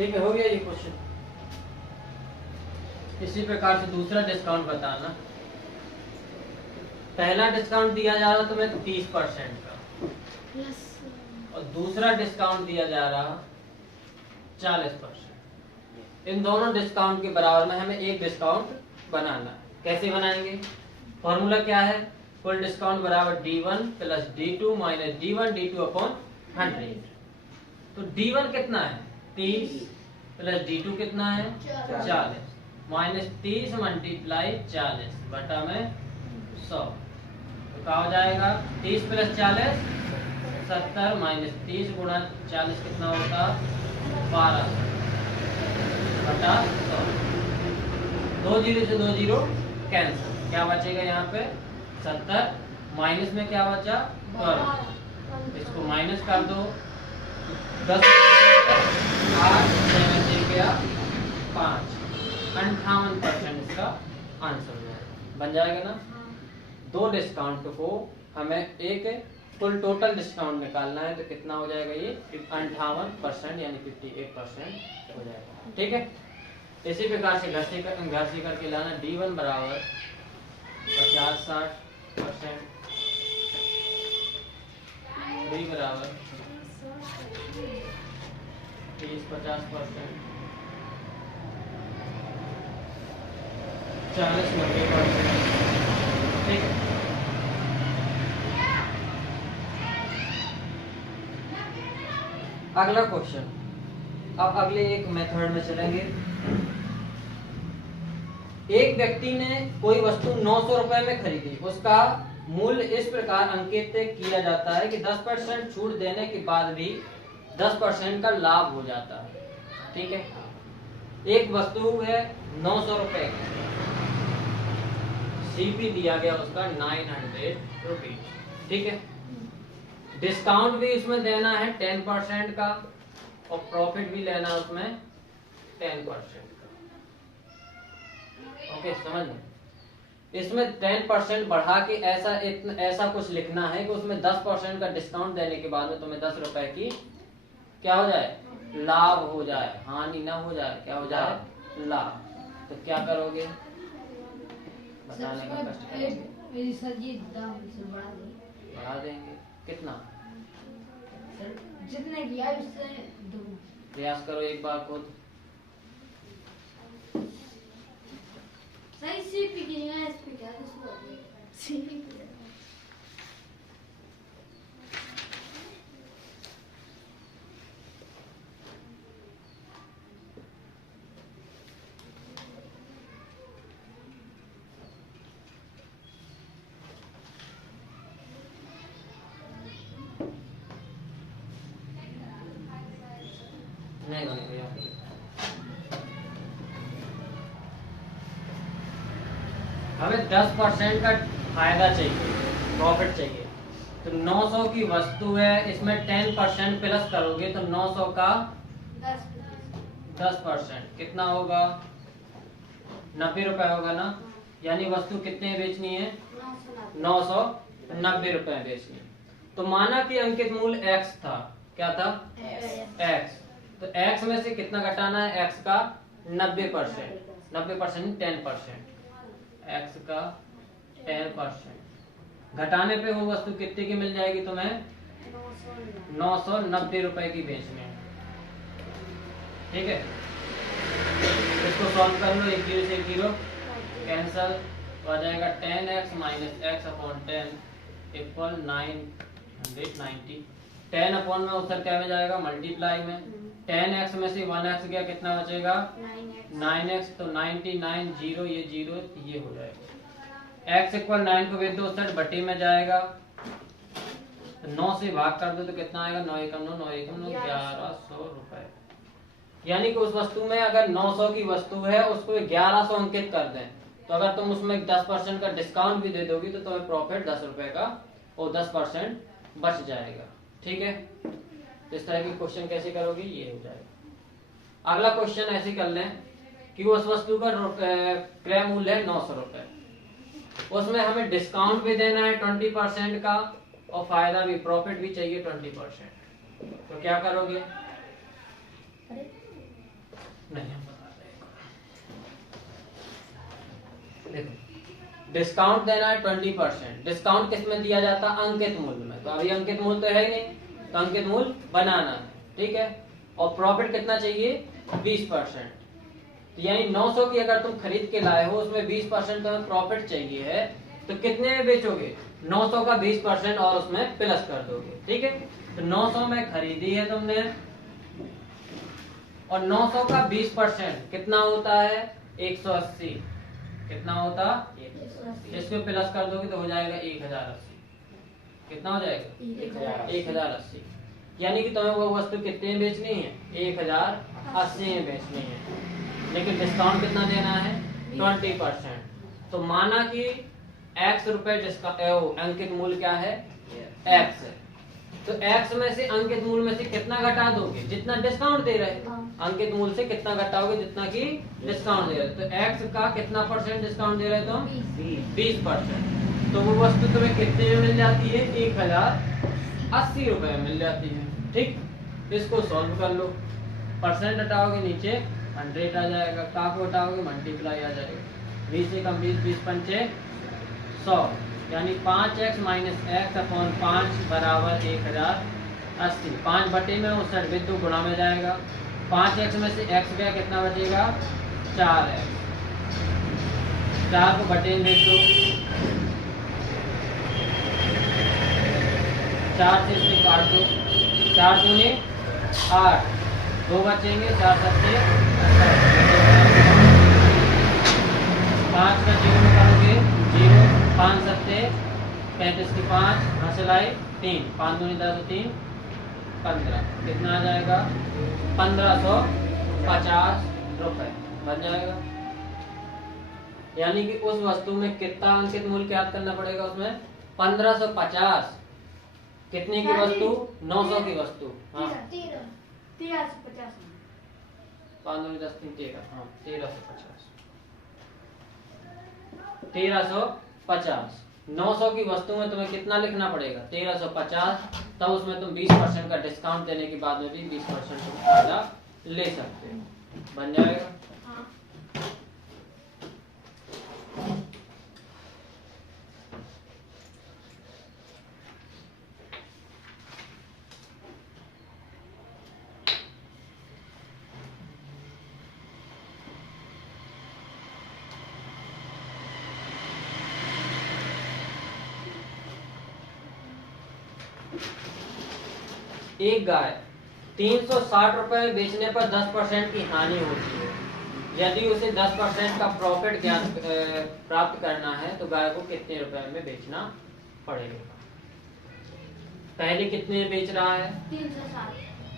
ठीक है, हो गया ये क्वेश्चन। इसी प्रकार से दूसरा डिस्काउंट बताना। पहला डिस्काउंट दिया जा रहा तुम्हें 30% का, और दूसरा डिस्काउंट दिया जा रहा 40%। इन दोनों डिस्काउंट के बराबर में हमें एक डिस्काउंट बनाना है। कैसे बनाएंगे? फॉर्मूला क्या है? कुल डिस्काउंट बराबर D1 plus D2 minus D1 D2 upon 100। तो D1 कितना है? 30 प्लस D2 कितना है? 40 माइनस 30 मल्टीप्लाई 40 बटा में 100। तो क्या हो जाएगा? 30 प्लस 40 70 माइनस 30 गुणा 40 कितना होगा? 12 बटा 100। 2 जीरो से 2 जीरो कैंसिल, क्या बचेगा यहाँ पे? 70 माइनस में क्या बचा? 12। इसको माइनस कर दो, 10 8 7 गया 5, 58% इसका आंसर हो जाएगा। बन जाएगा ना? दो डिस्काउंट को हमें एक कुल टोटल डिस्काउंट निकालना है, तो कितना हो जाएगा? ये 58% यानी 58% हो जाएगा। ठीक है, इसी प्रकार से घर से करके लाना। D1 बराबर 50-60%, D बराबर 30-50%, 40-90%। ठीक है, अगला क्वेश्चन। अब अगले एक मेथड में चलेंगे। एक व्यक्ति ने कोई वस्तु 900 रुपए में खरीदी। उसका मूल्य इस प्रकार अंकित किया जाता है कि 10% छूट देने के बाद भी 10% का लाभ हो जाता है। ठीक है, एक वस्तु है 900 रुपए की, CP दिया गया उसका 900 रुपीज। ठीक है, डिस्काउंट भी इसमें देना है 10% का, और प्रॉफिट भी लेना है उसमें 10% का। ओके, समझ में? इसमें 10% बढ़ा के ऐसा कुछ लिखना है कि उसमें 10% का डिस्काउंट देने के बाद में तुम्हें 10 रुपए की क्या हो जाए? लाभ हो जाए, हानि ना हो जाए। क्या हो जाए? लाभ। तो क्या करोगे? बताने का कष्ट करेंगे। बढ़ा देंगे। कितना? जितने किया उससे दो। प्रयास करो एक बार खुद। सही CP की है, SP क्या है? CP नहीं बन गया। हमें 10% का फायदा चाहिए, प्रॉफिट चाहिए। तो 900 की वस्तु है, इसमें 10% प्लस करोगे तो 900 का 10% कितना होगा? 90 रुपए होगा ना। यानी वस्तु कितने बेचनी है? 990 रुपए बेचनी है। तो माना कि अंकित मूल्य x था। क्या था? x। तो x में से कितना घटाना है? x का 90%, 90% 10%, x का 10% घटाने पे वो वस्तु कितने की मिल जाएगी तुम्हें? 990 रुपए की बेचनी है। ठीक है, इसको सॉल्व कर लो। 1 0 से 1 0 कैंसल, तो आ जाएगा 10x minus x upon 10 equal 990। 10 upon में उत्तर क्या में जाएगा? मल्टीप्लाई में। 10x में से 1x गया, कितना बचेगा? 9x। तो 99 0 ये 0 ये हो जाएगा। x इक्वल 9 को भेज दो 60 बटे में जाएगा, तो 9 से भाग कर दो तो कितना आएगा? 9 एकम 9 9 एकम 9 1100 रुपए। यानी कि उस वस्तु में अगर 900 की वस्तु है उसको 1100 अंकित कर दें, तो अगर तुम उसमें 10% का डिस्काउंट भी दे दोगी तो तुम्हें प्रॉफिट 10 रुपए का और 10% बच जाएगा। ठीक है, तो इस तरह की क्वेश्चन कैसे करोगे? ये हो जाएगा। अगला क्वेश्चन ऐसे कर लें कि उस वस्तु का क्रय मूल्य है 900 रुपए, उसमें हमें डिस्काउंट भी देना है 20% का और फायदा भी, प्रॉफिट भी चाहिए 20%। तो क्या करोगे? नहीं हम बता रहे। देखो डिस्काउंट देना है 20%। डिस्काउंट किस में दिया जाता है? अंकित मूल्य में। तो अभी अंकित मूल्य तो है ही नहीं, तो अंकित मूल्य बनाना है, ठीक है। और प्रॉफिट कितना चाहिए? 20%। तो यानी 900 की अगर तुम खरीद के लाए हो, उसमें 20% तुम्हें प्रॉफिट चाहिए है, तो कितने में बेचोगे? 900 का 20% और उसमें प्लस कर दोगे, ठीक है। तो 900 में खरीदी है तुमने, और 900 का 20% कितना होता है? 180। कितना होता? 180। इसमें प्लस कर दोगे तो हो जाएगा 1080। कितना हो जाएगा? 1080। यानी कि तुम्हें वो वस्तु कितने में बेचनी है? 1080 में बेचनी है, लेकिन डिस्काउंट कितना देना है? 20%। तो माना कि x रुपए अंकित मूल्य क्या है? x है। तो x में से अंकित मूल्य में से कितना घटा दोगे? जितना डिस्काउंट दे रहे हैं। अंकित मूल्य से कितना घटाओगे? जितना कि डिस्काउंट दे रहे हैं। तो x का कितना % डिस्काउंट दे रहे तुम? 20%। तो वो वस्तु तुम्हें कितने में मिल जाती है? 1080 रुपए में मिल जाती है, ठीक। इसको सॉल्व कर लो, परसेंट हटाओगे नीचे 100 आ जाएगा, का को हटाओगे मल्टीप्लाई आ जाएगा। 20 से कम 20, 20 पंचे 100, यानी 5x माइनस x अपॉन 5 बराबर 1080। 5 बटे में 59 बिंदु गुणा में जाएगा। 5x में से x गया, कितना बचेगा? 4x। 4 को बटे में भेज दो, 4 से इसे काट दो, 4 दूनी 8, 2 बचेंगे, 4 सत्ते 5 का 0 निकालोगे 0, 5 सत्ते 35 की 5, हासिल आए 3, 5 दूनी 10, 3 15। कितना आ जाएगा? 1550 रुपए बन जाएगा। यानी कि उस वस्तु में कितना अंकित मूल्य ज्ञात करना पड़ेगा? उसमें 1550। कितने की वस्तु? 900 की वस्तु। हाँ 1350। 5 दूनी 10, 3 13, हाँ 1350। 1350। 900 की वस्तु में तुम्हें कितना लिखना पड़ेगा? 1350। तब उसमें तुम 20% का डिस्काउंट देने के बाद में भी 20% तुम फायदा ले सकते हो। बन जाएगा। एक गाय 360 रुपए बेचने पर 10% की हानि होती है। यदि उसे 10% का प्रॉफिट प्राप्त करना है तो गाय को कितने रुपए में बेचना पड़ेगा? पहले कितने में बेच रहा है?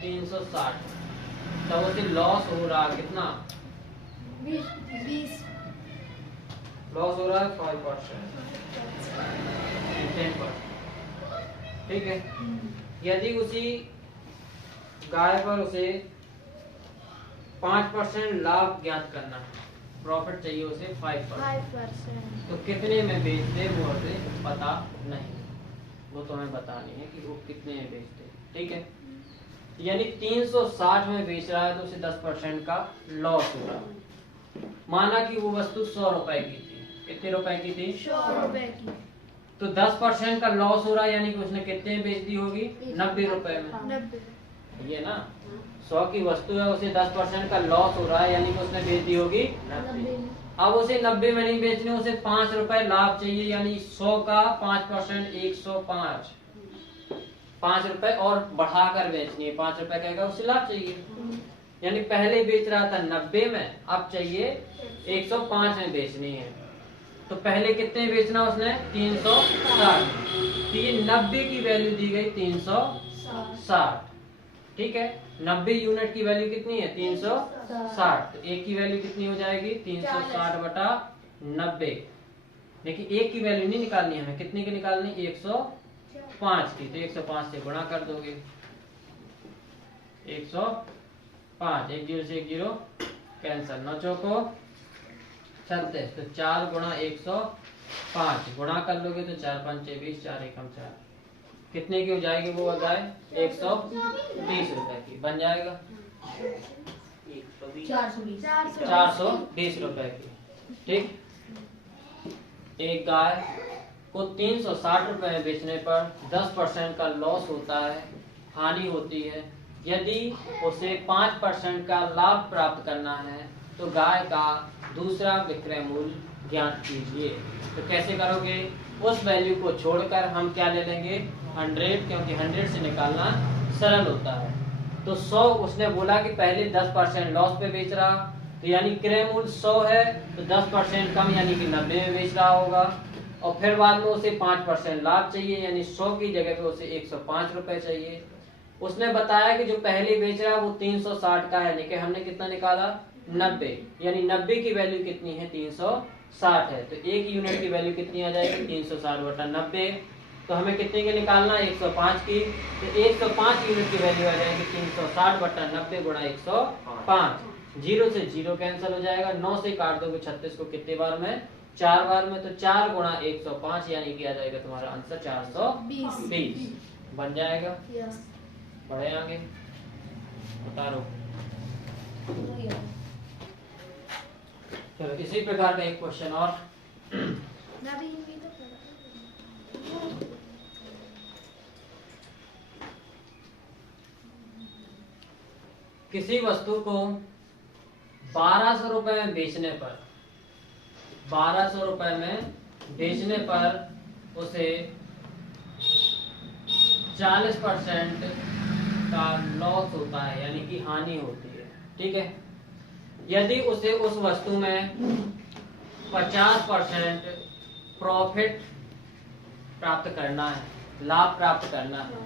360। तो उसे लॉस हो रहा है कितना? 20। लॉस हो रहा है 5%, 10%, ठीक है। यदि उसी गाय पर उसे 5% लाभ ज्ञात करना है, प्रॉफिट चाहिए उसे 5%, तो कितने में बेच दे वो उसे पता नहीं, वो तुम्हें बतानी है कि वो कितने में बेचते, ठीक है। यानी 360 में बेच रहा है तो उसे 10% का लॉस हो रहा है। माना कि वो वस्तु 100 रुपए की थी। कितने रुपए की थी? 100 रुपए की। तो 10% का लॉस हो रहा है, यानी कि उसने कितने में बेच दी होगी? 90 रुपए में। 90। ये ना 100 की वस्तु है, उसे 10% का लॉस हो रहा है, यानी कि उसने बेच दी होगी 90। अब उसे 90 में नहीं बेचने, उसे 5 रुपए लाभ चाहिए, यानी 100 का 5% 105। 5 रुपए और बढ़ाकर बेचनी है। 5 रुपए कहेगा उसे लाभ चाहिए, यानी पहले बेच रहा था 90 में, अब चाहिए 105 में बेचनी है। तो पहले कितने बेचना उसने? 360। तो ये 90 की वैल्यू दी गई 360, ठीक है। 90 यूनिट की वैल्यू कितनी है? 360। तो एक की वैल्यू कितनी हो जाएगी? 360 बटा 90। लेकिन एक की वैल्यू नहीं निकालनी हमें, कितनी की निकालनी? 105 की। तो 105 से गुणा कर दोगे, 105, 1 0 से 1 0 कैंसिल, 9 चौको 36। तो 4 गुणा 105 गुणा कर लोगे तो 4 पंचे 20, 4 एकम 4। कितने की हो जाएगी वो गाय? 120 रुपए की बन जाएगा। 420 420 रुपए की। ठीक, एक गाय को 360 रुपए में बेचने पर 10% का लॉस होता है, हानि होती है। यदि उसे 5% का लाभ प्राप्त करना है तो गाय का दूसरा विक्रय मूल्य ज्ञात कीजिए। तो कैसे करोगे? उस वैल्यू को छोड़कर हम क्या ले लेंगे? 100, क्योंकि 100 से निकालना सरल होता है। तो 100 उसने बोला कि पहले 10% लॉस पे बेच रहा, तो यानी क्रय मूल्य 100 है, तो 10% कम यानी कि 90 में बेच रहा होगा। और फिर बाद में उसे 5% लाभ चाहिए, यानी 100 की जगह पे उसे 105 रुपए चाहिए। उसने बताया कि जो पहले बेच रहा है वो 360 का है, लेकिन हमने कितना निकाला? 90, यानी 90 की वैल्यू कितनी है? 360 है। तो एक यूनिट की वैल्यू कितनी आ जाएगी? 360 बटा 90। तो हमें कितने की निकालना है? 105 की। तो 105 यूनिट की वैल्यू आ जाएगी 360 बटा 90 गुणा 105। 0 से 0 कैंसिल हो जाएगा। 9 से काट दोगे 36 को कितने बार में? 4 बार में। तो 4 गुणा 105 यानी कि आ जाएगा तुम्हारा आंसर 420 बन जाएगा। बढ़े आगे, उतारो। चलो इसी प्रकार का एक क्वेश्चन और। किसी वस्तु को 1200 रुपए में बेचने पर 1200 रुपए में बेचने पर उसे 40% का लॉस होता है, यानी कि हानि होती है। ठीक है, यदि उसे उस वस्तु में 50% प्रॉफिट प्राप्त करना है, लाभ प्राप्त करना है,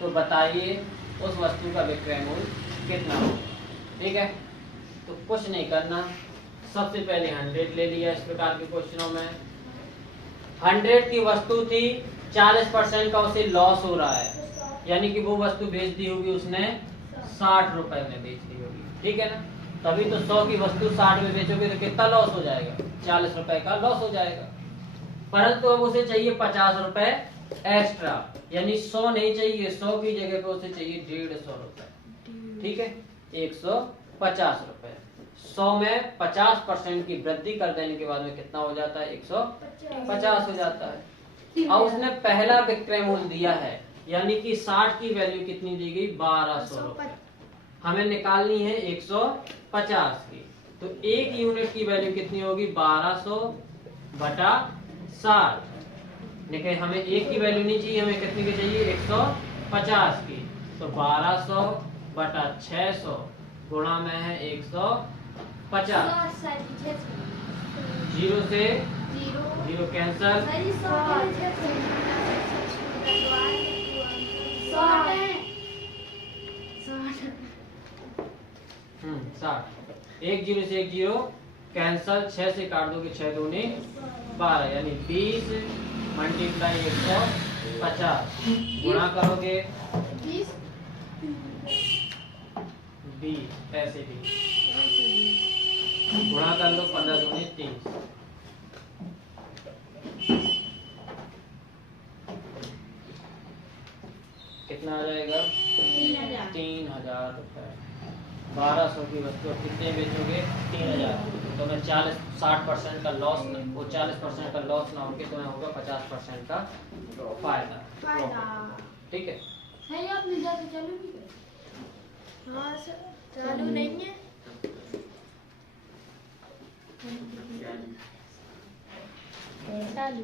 तो बताइए उस वस्तु का विक्रय मूल्य कितना हो? ठीक है, तो कुछ नहीं करना, सबसे पहले 100 ले लिया। इस प्रकार के क्वेश्चनों में 100 की वस्तु थी, 40% का उसे लॉस हो रहा है, यानी कि वो वस्तु बेच दी होगी उसने 60 रुपए में बेच दी होगी। ठीक है ना? तभी तो 100 की वस्तु 60 में बेचोगे तो कितना लॉस हो जाएगा? 40 रुपए का लॉस हो जाएगा। परंतु अब उसे चाहिए 50 रुपए एक्स्ट्रा, यानी 100 नहीं चाहिए, 100 की जगह पे उसे चाहिए 150 रुपए। ठीक है, 150 रुपए। 100 में 50% की वृद्धि कर देने के बाद में कितना हो जाता है? 150 हो जाता है। अब उसने पहला विक्रय मूल्य दिया है, यानी कि 60 की वैल्यू कितनी दी गई? 1200 रुपए। हमें निकालनी है 150 की। तो एक यूनिट की वैल्यू कितनी होगी? 1200 बटा 60। लेकिन हमें एक की वैल्यू नहीं चाहिए, हमें कितनी की चाहिए? 150 की। तो 1200 बटा 600 गुणा में है 150। 0 से 0 कैंसल। 60। 1 0 से 1 0 कैंसल। 6 से काट दोगे 6 दूनी 12, यानी 20 मल्टीप्लाई 150 गुणा करोगे 20 ऐसे भी गुणा कर लो। 15 दूनी 30। कितना आ जाएगा? 3000 रुपए। 1200 की वस्तु कितने बेचोगे? 3000। तो मैं 60% का लॉस, वो 40% का लॉस ना होके तुम्हें होगा 50% का फायदा। ठीक है, चालू नहीं है। चालू